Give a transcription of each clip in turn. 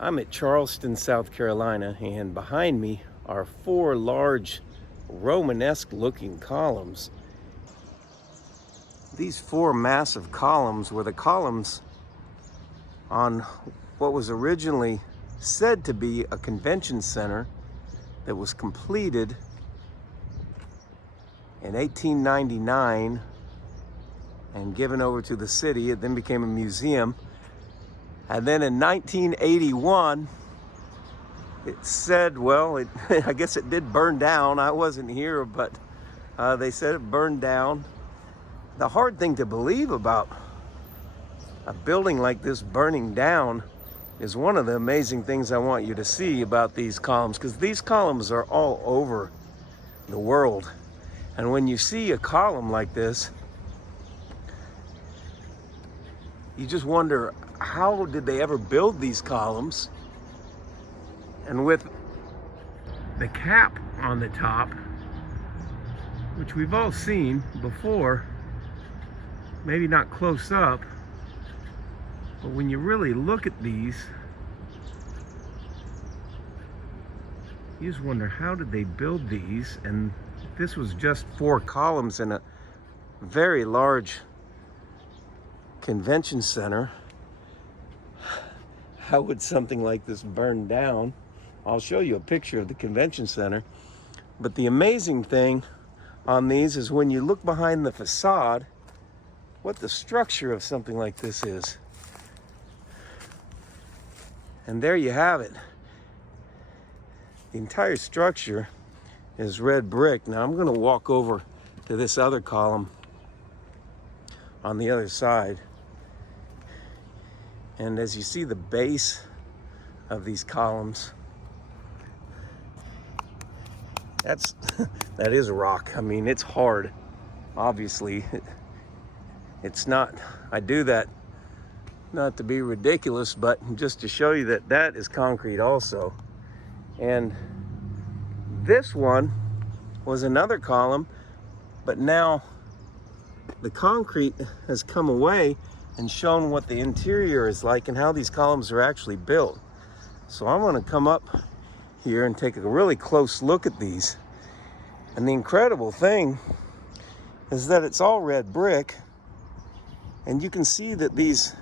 I'm at Charleston, South Carolina, and behind me are four large Romanesque looking columns. These four massive columns were the columns on what was originally said to be a convention center that was completed in 1899 and given over to the city. It then became a museum. And then in 1981, it said, well, I guess it did burn down. I wasn't here, but they said it burned down. The hard thing to believe about a building like this burning down is one of the amazing things I want you to see about these columns, because these columns are all over the world. And when you see a column like this, you just wonder, how did they ever build these columns? And with the cap on the top, which we've all seen before, maybe not close up, but when you really look at these, you just wonder, how did they build these? And this was just four columns in a very large convention center. How would something like this burn down? I'll show you a picture of the convention center. But the amazing thing on these is when you look behind the facade, what the structure of something like this is. And there you have it. The entire structure is red brick. Now I'm going to walk over to this other column on the other side. And as you see the base of these columns, that is rock. I mean, it's hard. Obviously, it's not. I do that not to be ridiculous, but just to show you that that is concrete also. And this one was another column, but now the concrete has come away and shown what the interior is like and how these columns are actually built. So I'm going to come up here and take a really close look at these. And the incredible thing is that it's all red brick, and you can see that these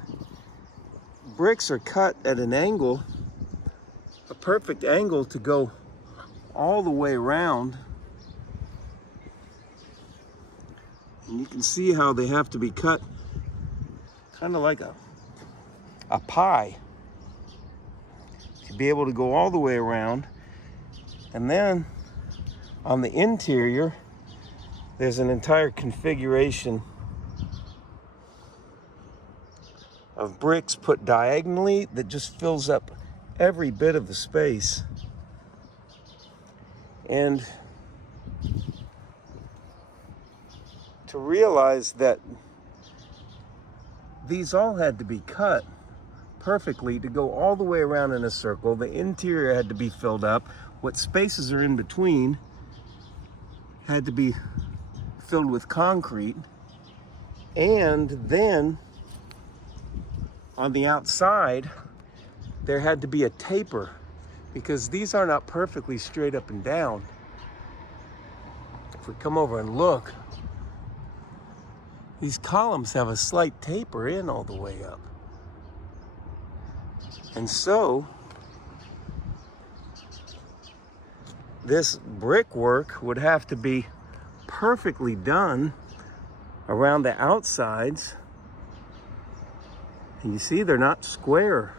bricks are cut at an angle, a perfect angle to go all the way around. And you can see how they have to be cut kind of like a pie to be able to go all the way around. And then on the interior, there's an entire configuration of bricks put diagonally that just fills up every bit of the space. And to realize that these all had to be cut perfectly to go all the way around in a circle. The interior had to be filled up. What spaces are in between had to be filled with concrete. And then on the outside, there had to be a taper, because these are not perfectly straight up and down. If we come over and look, these columns have a slight taper in all the way up. And so this brickwork would have to be perfectly done around the outsides. And you see they're not square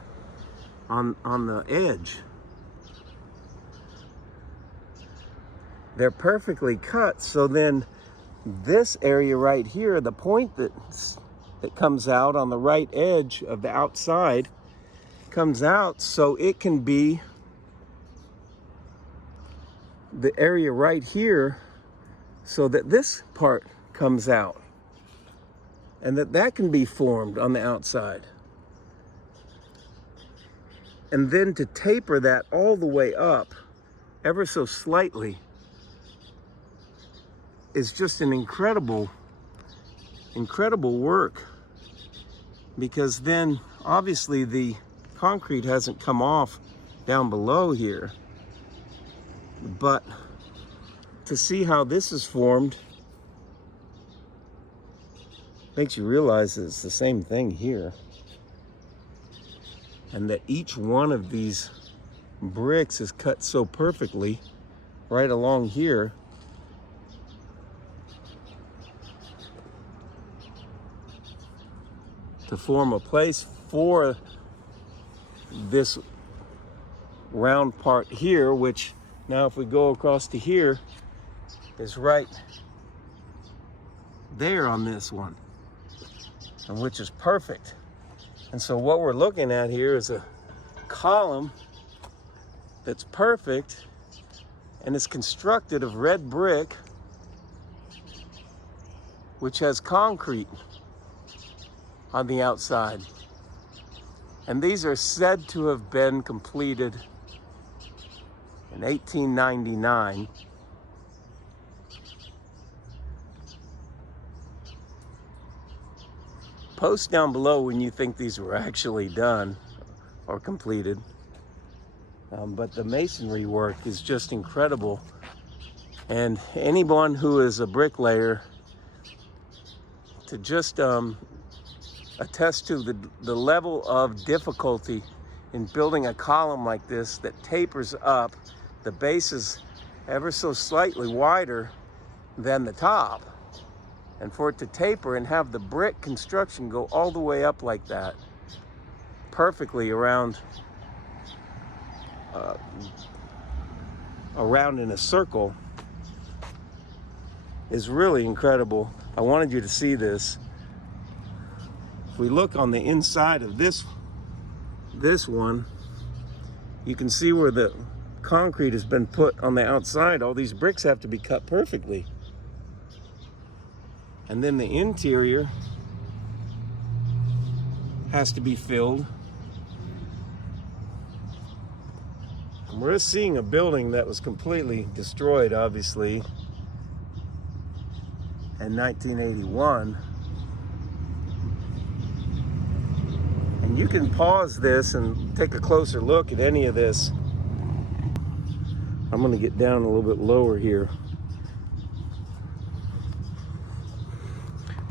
on the edge. They're perfectly cut, so then this area right here, the point that comes out on the right edge of the outside comes out, so it can be the area right here, so that this part comes out, and that can be formed on the outside. And then to taper that all the way up ever so slightly is just an incredible work, because then obviously the concrete hasn't come off down below here. But to see how this is formed makes you realize it's the same thing here. And that each one of these bricks is cut so perfectly right along here to form a place for this round part here, which now if we go across to here is right there on this one, and which is perfect. And so what we're looking at here is a column that's perfect, and it's constructed of red brick, which has concrete on the outside. And these are said to have been completed in 1899. Post down below when you think these were actually done or completed. But the masonry work is just incredible. And anyone who is a bricklayer to just attest to the level of difficulty in building a column like this that tapers up. The base is ever so slightly wider than the top. And for it to taper and have the brick construction go all the way up like that, perfectly around in a circle, is really incredible. I wanted you to see this. If we look on the inside of this one, you can see where the concrete has been put on the outside. All these bricks have to be cut perfectly. And then the interior has to be filled. And we're seeing a building that was completely destroyed, obviously, in 1981. And you can pause this and take a closer look at any of this. I'm gonna get down a little bit lower here.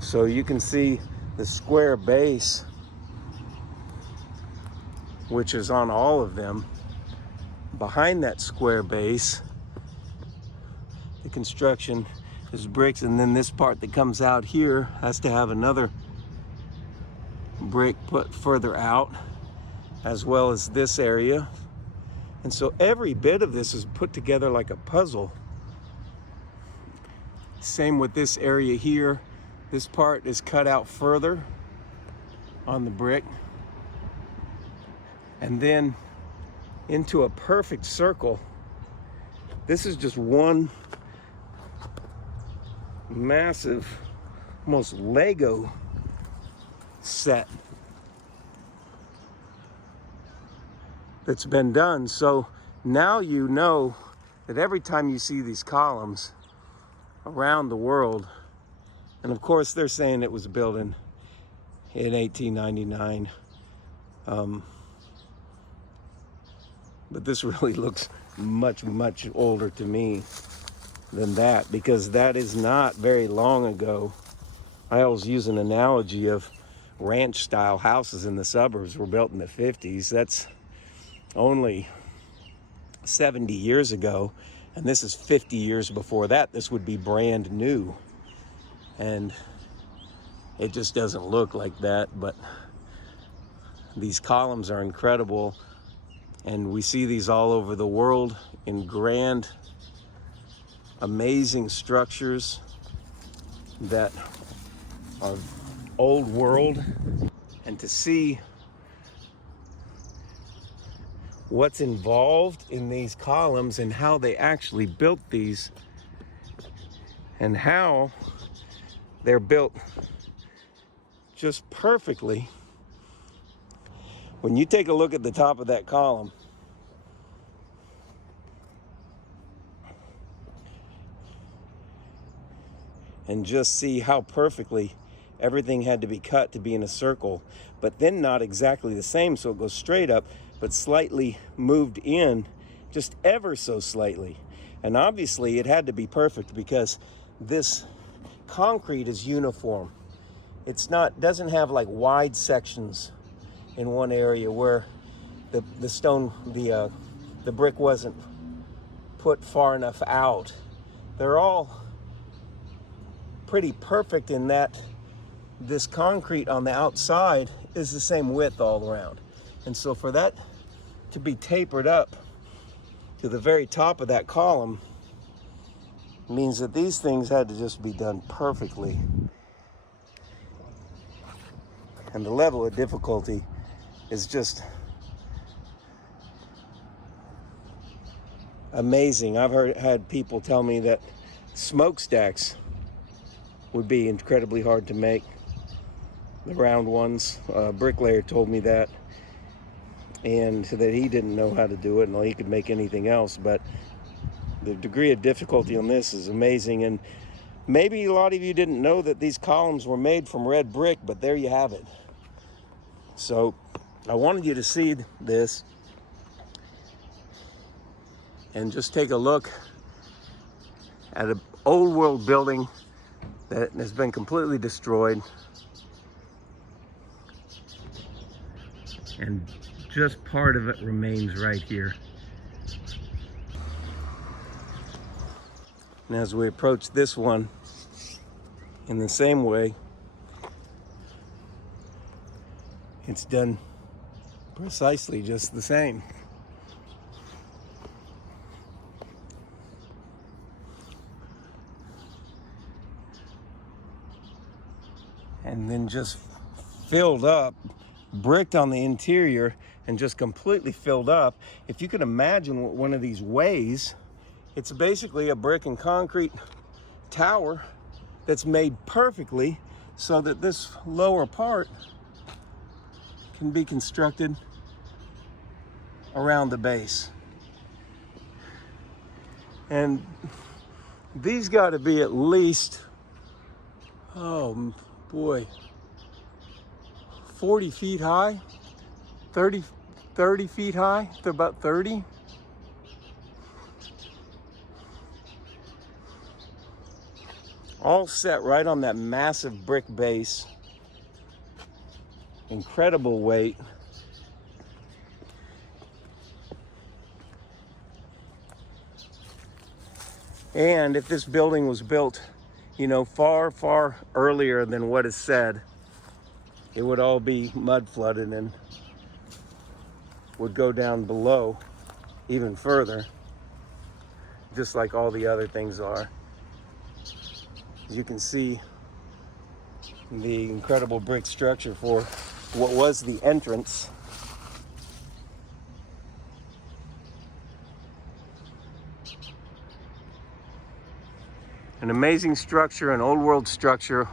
So you can see the square base, which is on all of them. Behind that square base, the construction is bricks, and then this part that comes out here has to have another brick put further out, as well as this area. And so every bit of this is put together like a puzzle. Same with this area here. This part is cut out further on the brick, and then into a perfect circle. This is just one massive, almost Lego set that's been done. So now you know that every time you see these columns around the world, and of course they're saying it was built in 1899, but this really looks much, much older to me than that, because that is not very long ago. I always use an analogy of ranch style houses in the suburbs were built in the 50s. That's only 70 years ago, and this is 50 years before that. This would be brand new, and it just doesn't look like that. But these columns are incredible, and we see these all over the world in grand, amazing structures that are old world. And to see what's involved in these columns and how they actually built these, and how they're built just perfectly. When you take a look at the top of that column, and just see how perfectly everything had to be cut to be in a circle, but then not exactly the same, so it goes straight up, but slightly moved in, just ever so slightly. And obviously it had to be perfect because this concrete is uniform. It's not, doesn't have like wide sections in one area where the brick wasn't put far enough out. They're all pretty perfect in that this concrete on the outside is the same width all around. And so for that to be tapered up to the very top of that column means that these things had to just be done perfectly. And the level of difficulty is just amazing. I've had people tell me that smokestacks would be incredibly hard to make, the round ones. A bricklayer told me that, and that he didn't know how to do it and he could make anything else, but the degree of difficulty on this is amazing. And maybe a lot of you didn't know that these columns were made from red brick, but there you have it. So I wanted you to see this and just take a look at an old world building that has been completely destroyed, and just part of it remains right here. And as we approach this one in the same way, it's done precisely just the same. And then just filled up, bricked on the interior, and just completely filled up. If you could imagine what one of these weighs, it's basically a brick and concrete tower that's made perfectly so that this lower part can be constructed around the base. And these got to be at least, oh boy, 40 feet high, 30 feet high. They're about 30. All set right on that massive brick base. Incredible weight. And if this building was built, you know, far, far earlier than what is said, it would all be mud flooded and would go down below even further, just like all the other things are. As you can see, the incredible brick structure for what was the entrance. An amazing structure, an old world structure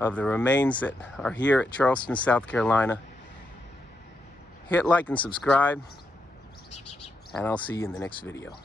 of the remains that are here at Charleston, South Carolina. Hit like and subscribe, and I'll see you in the next video.